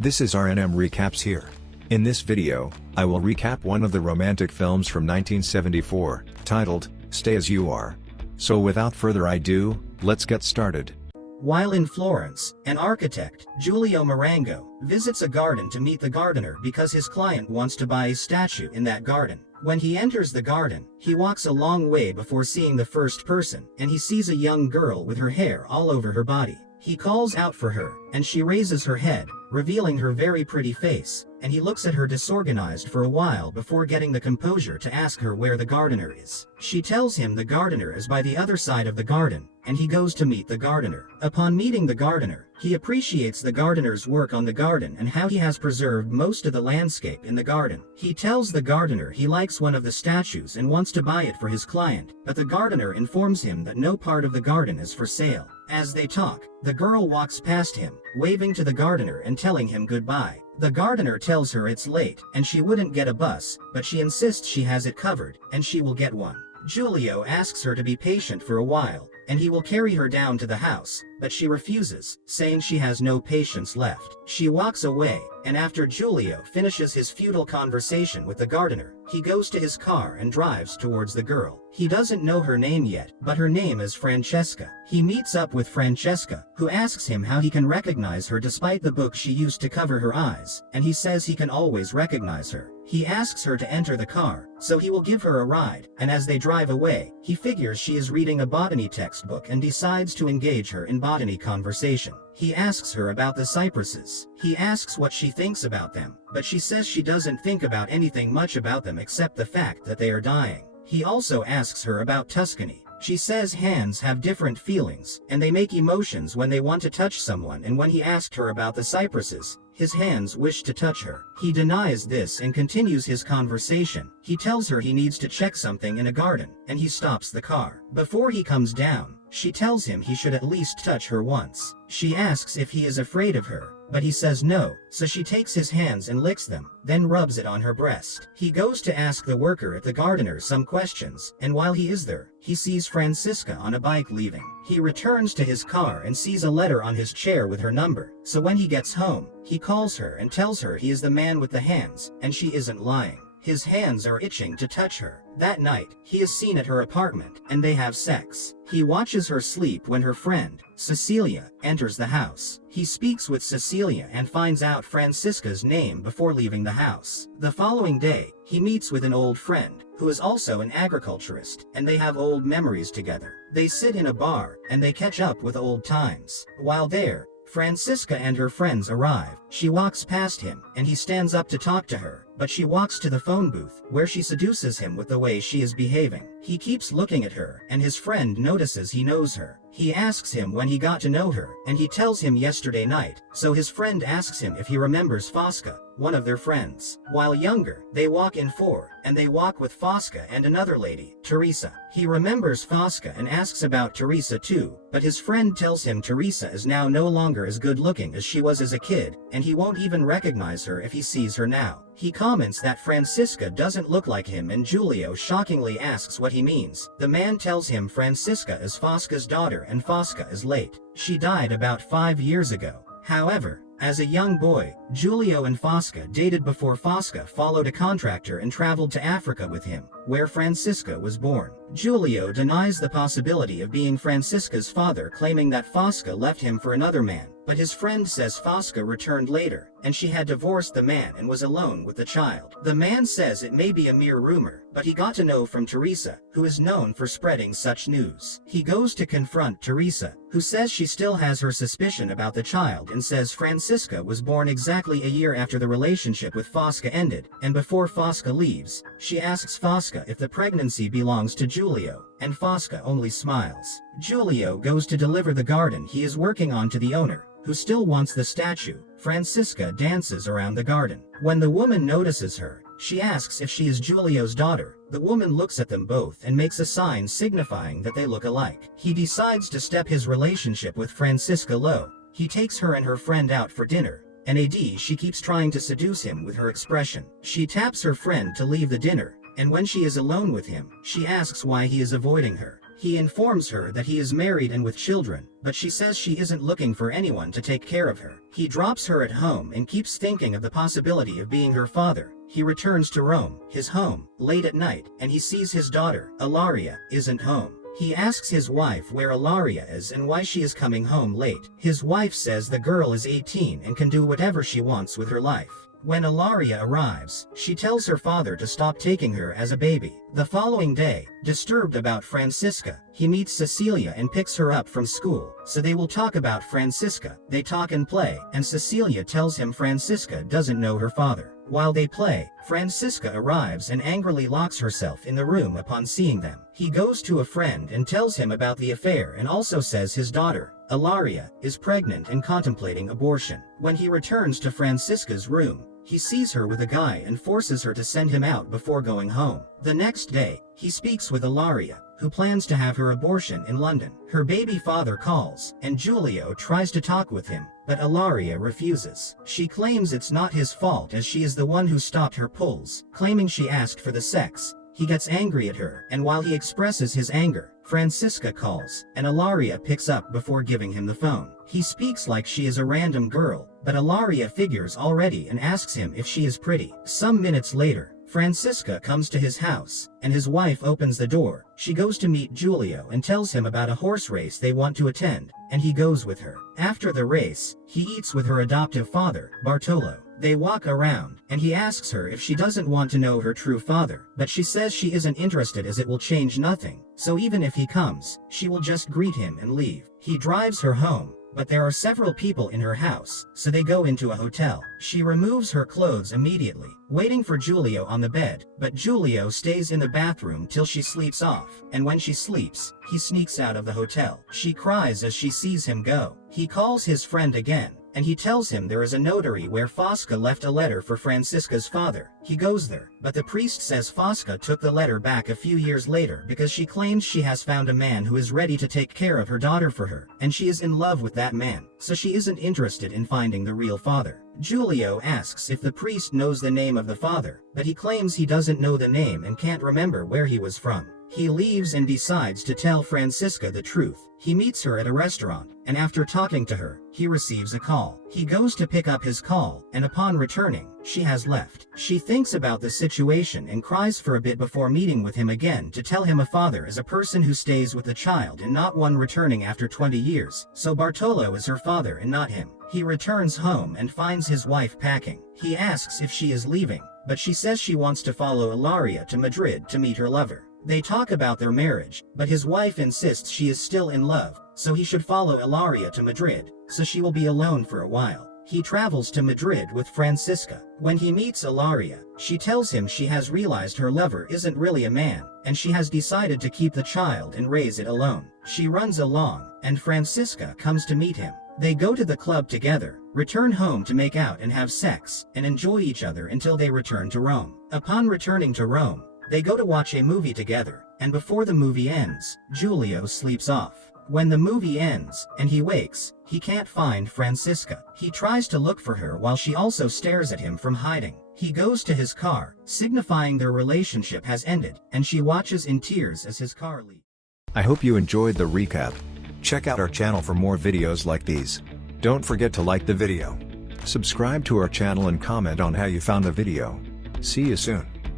This is RNM Recaps here. In this video, I will recap one of the romantic films from 1974, titled, Stay As You Are. So without further ado, let's get started. While in Florence, an architect, Giulio Marengo, visits a garden to meet the gardener because his client wants to buy a statue in that garden. When he enters the garden, he walks a long way before seeing the first person, and he sees a young girl with her hair all over her body. He calls out for her, and she raises her head, revealing her very pretty face, and he looks at her disorganized for a while before getting the composure to ask her where the gardener is. She tells him the gardener is by the other side of the garden, and he goes to meet the gardener. Upon meeting the gardener, he appreciates the gardener's work on the garden and how he has preserved most of the landscape in the garden. He tells the gardener he likes one of the statues and wants to buy it for his client, but the gardener informs him that no part of the garden is for sale. As they talk, the girl walks past him, waving to the gardener and telling him goodbye. The gardener tells her it's late, and she wouldn't get a bus, but she insists she has it covered, and she will get one. Giulio asks her to be patient for a while, and he will carry her down to the house, but she refuses, saying she has no patience left. She walks away, and after Giulio finishes his futile conversation with the gardener, he goes to his car and drives towards the girl. He doesn't know her name yet, but her name is Francesca. He meets up with Francesca, who asks him how he can recognize her despite the book she used to cover her eyes, and he says he can always recognize her. He asks her to enter the car, so he will give her a ride, and as they drive away, he figures she is reading a botany textbook and decides to engage her in botany conversation. He asks her about the cypresses. He asks what she thinks about them, but she says she doesn't think about anything much about them except the fact that they are dying. He also asks her about Tuscany. She says hands have different feelings, and they make emotions when they want to touch someone, and when he asked her about the cypresses, his hands wish to touch her. He denies this and continues his conversation. He tells her he needs to check something in a garden, and he stops the car. Before he comes down, she tells him he should at least touch her once. She asks if he is afraid of her, but he says no, so she takes his hands and licks them, then rubs it on her breast. He goes to ask the worker at the gardener some questions, and while he is there, he sees Francisca on a bike leaving. He returns to his car and sees a letter on his chair with her number, so when he gets home, he calls her and tells her he is the man with the hands, and she isn't lying. His hands are itching to touch her. That night, he is seen at her apartment, and they have sex. He watches her sleep when her friend, Cecilia, enters the house. He speaks with Cecilia and finds out Francisca's name before leaving the house. The following day, he meets with an old friend, who is also an agriculturist, and they have old memories together. They sit in a bar, and they catch up with old times. While there, Francisca and her friends arrive. She walks past him, and he stands up to talk to her, but she walks to the phone booth, where she seduces him with the way she is behaving. He keeps looking at her, and his friend notices he knows her. He asks him when he got to know her, and he tells him yesterday night, so his friend asks him if he remembers Fosca, one of their friends. While younger, they walk in four, and they walk with Fosca and another lady, Teresa. He remembers Fosca and asks about Teresa too, but his friend tells him Teresa is now no longer as good looking as she was as a kid, and he won't even recognize her if he sees her now. He comments that Francisca doesn't look like him, and Giulio shockingly asks what he means. The man tells him Francisca is Fosca's daughter and Fosca is late. She died about 5 years ago. However, as a young boy, Giulio and Fosca dated before Fosca followed a contractor and traveled to Africa with him, where Francisca was born. Giulio denies the possibility of being Francisca's father, claiming that Fosca left him for another man, but his friend says Fosca returned later, and she had divorced the man and was alone with the child. The man says it may be a mere rumor, but he got to know from Teresa, who is known for spreading such news. He goes to confront Teresa, who says she still has her suspicion about the child and says Francisca was born exactly a year after the relationship with Fosca ended, and before Fosca leaves, she asks Fosca if the pregnancy belongs to Giulio, and Fosca only smiles. Giulio goes to deliver the garden he is working on to the owner, who still wants the statue. Francisca dances around the garden. When the woman notices her, she asks if she is Giulio's daughter. The woman looks at them both and makes a sign signifying that they look alike. He decides to step his relationship with Francisca low. He takes her and her friend out for dinner, and she keeps trying to seduce him with her expression. She taps her friend to leave the dinner, and when she is alone with him, she asks why he is avoiding her. He informs her that he is married and with children, but she says she isn't looking for anyone to take care of her. He drops her at home and keeps thinking of the possibility of being her father. He returns to Rome, his home, late at night, and he sees his daughter, Ilaria, isn't home. He asks his wife where Ilaria is and why she is coming home late. His wife says the girl is 18 and can do whatever she wants with her life. When Ilaria arrives, she tells her father to stop taking her as a baby. The following day, disturbed about Francisca, he meets Cecilia and picks her up from school, so they will talk about Francisca. They talk and play, and Cecilia tells him Francisca doesn't know her father. While they play, Francisca arrives and angrily locks herself in the room upon seeing them. He goes to a friend and tells him about the affair and also says his daughter, Ilaria, is pregnant and contemplating abortion. When he returns to Francisca's room, he sees her with a guy and forces her to send him out before going home. The next day, he speaks with Ilaria, who plans to have her abortion in London. Her baby father calls, and Giulio tries to talk with him, but Ilaria refuses. She claims it's not his fault as she is the one who stopped her pulls, claiming she asked for the sex. He gets angry at her, and while he expresses his anger, Francisca calls, and Ilaria picks up before giving him the phone. He speaks like she is a random girl, but Ilaria figures already and asks him if she is pretty. Some minutes later, Francisca comes to his house, and his wife opens the door. She goes to meet Giulio and tells him about a horse race they want to attend, and he goes with her. After the race, he eats with her adoptive father, Bartolo. They walk around, and he asks her if she doesn't want to know her true father, but she says she isn't interested as it will change nothing, so even if he comes, she will just greet him and leave. He drives her home, but there are several people in her house, so they go into a hotel. She removes her clothes immediately, waiting for Giulio on the bed, but Giulio stays in the bathroom till she sleeps off, and when she sleeps, he sneaks out of the hotel. She cries as she sees him go. He calls his friend again, and he tells him there is a notary where Fosca left a letter for Francisca's father. He goes there, but the priest says Fosca took the letter back a few years later because she claims she has found a man who is ready to take care of her daughter for her, and she is in love with that man, so she isn't interested in finding the real father. Giulio asks if the priest knows the name of the father, but he claims he doesn't know the name and can't remember where he was from. He leaves and decides to tell Francisca the truth. He meets her at a restaurant, and after talking to her, he receives a call. He goes to pick up his call, and upon returning, she has left. She thinks about the situation and cries for a bit before meeting with him again to tell him a father is a person who stays with the child and not one returning after 20 years, so Bartolo is her father and not him. He returns home and finds his wife packing. He asks if she is leaving, but she says she wants to follow Ilaria to Madrid to meet her lover. They talk about their marriage, but his wife insists she is still in love, so he should follow Ilaria to Madrid, so she will be alone for a while. He travels to Madrid with Francisca. When he meets Ilaria, she tells him she has realized her lover isn't really a man, and she has decided to keep the child and raise it alone. She runs along, and Francisca comes to meet him. They go to the club together, return home to make out and have sex, and enjoy each other until they return to Rome. Upon returning to Rome, they go to watch a movie together, and before the movie ends, Giulio sleeps off. When the movie ends, and he wakes, he can't find Francisca. He tries to look for her while she also stares at him from hiding. He goes to his car, signifying their relationship has ended, and she watches in tears as his car leaves. I hope you enjoyed the recap. Check out our channel for more videos like these. Don't forget to like the video. Subscribe to our channel and comment on how you found the video. See you soon.